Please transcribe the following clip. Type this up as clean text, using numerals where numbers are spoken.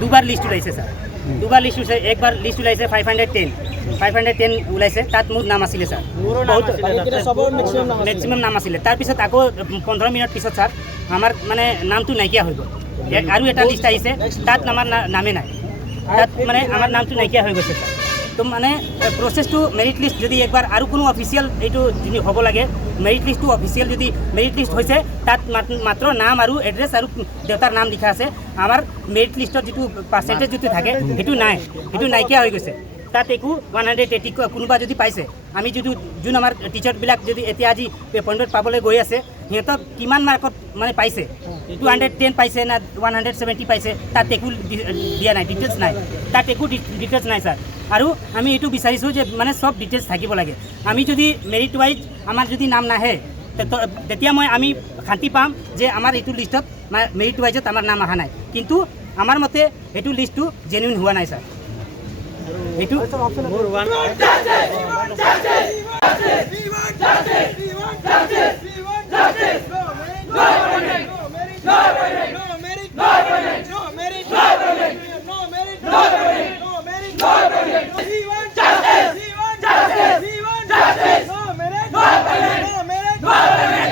দুবাৰ লিস্ট ওলাইছে স্যাৰ, দুবাৰ লিস্ট ওলাইছে। একবাৰ লিস্ট ওলাইছে 510 ওলাইছে, তাত মোৰ নাম আছিলে স্যাৰ, মেক্সিমাম নাম আছিলে। তাৰপিছত আকৌ 15 মিনিট পিছত স্যাৰ আমাৰ মানে নামটো নাইকিয়া হৈ গ'ল। আৰু এটা লিষ্ট আহিছে, তাত আমাৰ নামে নাই, তাত মানে আমাৰ নামটো নাইকিয়া হৈ গৈছে স্যাৰ। তো মানে প্ৰচেছটো মেৰিট লিষ্ট যদি একবাৰ আৰু কোনো অফিচিয়েল এইটো যদি হ'ব লাগে, মেৰিট লিষ্টটো অফিচিয়েল যদি মেৰিট লিষ্ট হৈছে, তাত মাত্ৰ নাম আৰু এড্ৰেছ আৰু দেউতাৰ নাম লিখা আছে। আমাৰ মেৰিট লিষ্টত যিটো পাৰ্চেণ্টেজ যিটো থাকে সেইটো নাই, সেইটো নাইকিয়া হৈ গৈছে। তাত একো 180 কোনোবা যদি পাইছে, আমি যদি যোন আমাৰ টিচাৰবিলাক যদি এতিয়া আজি এপইণ্টমেণ্ট পাবলৈ গৈ আছে, সিহঁতক কিমান মাৰ্কত মানে পাইছে, 210 পাইছে না 170 পাইছে, তাত একো দিয়া নাই, ডিটেইলছ নাই, তাত একো ডিটেইলছ নাই ছাৰ। আৰু আমি এইটো বিচাৰিছোঁ যে মানে চব ডিটেইলছ থাকিব লাগে। আমি যদি মেৰিট ৱাইজ আমাৰ যদি নাম নাহে, তেতিয়া আমি শান্তি পাম যে আমাৰ এইটো লিষ্টত মেৰিট ৱাইজত আমাৰ নাম অহা নাই। কিন্তু আমাৰ মতে এইটো লিষ্টটো জেনুইন হোৱা নাই ছাৰ। এইটো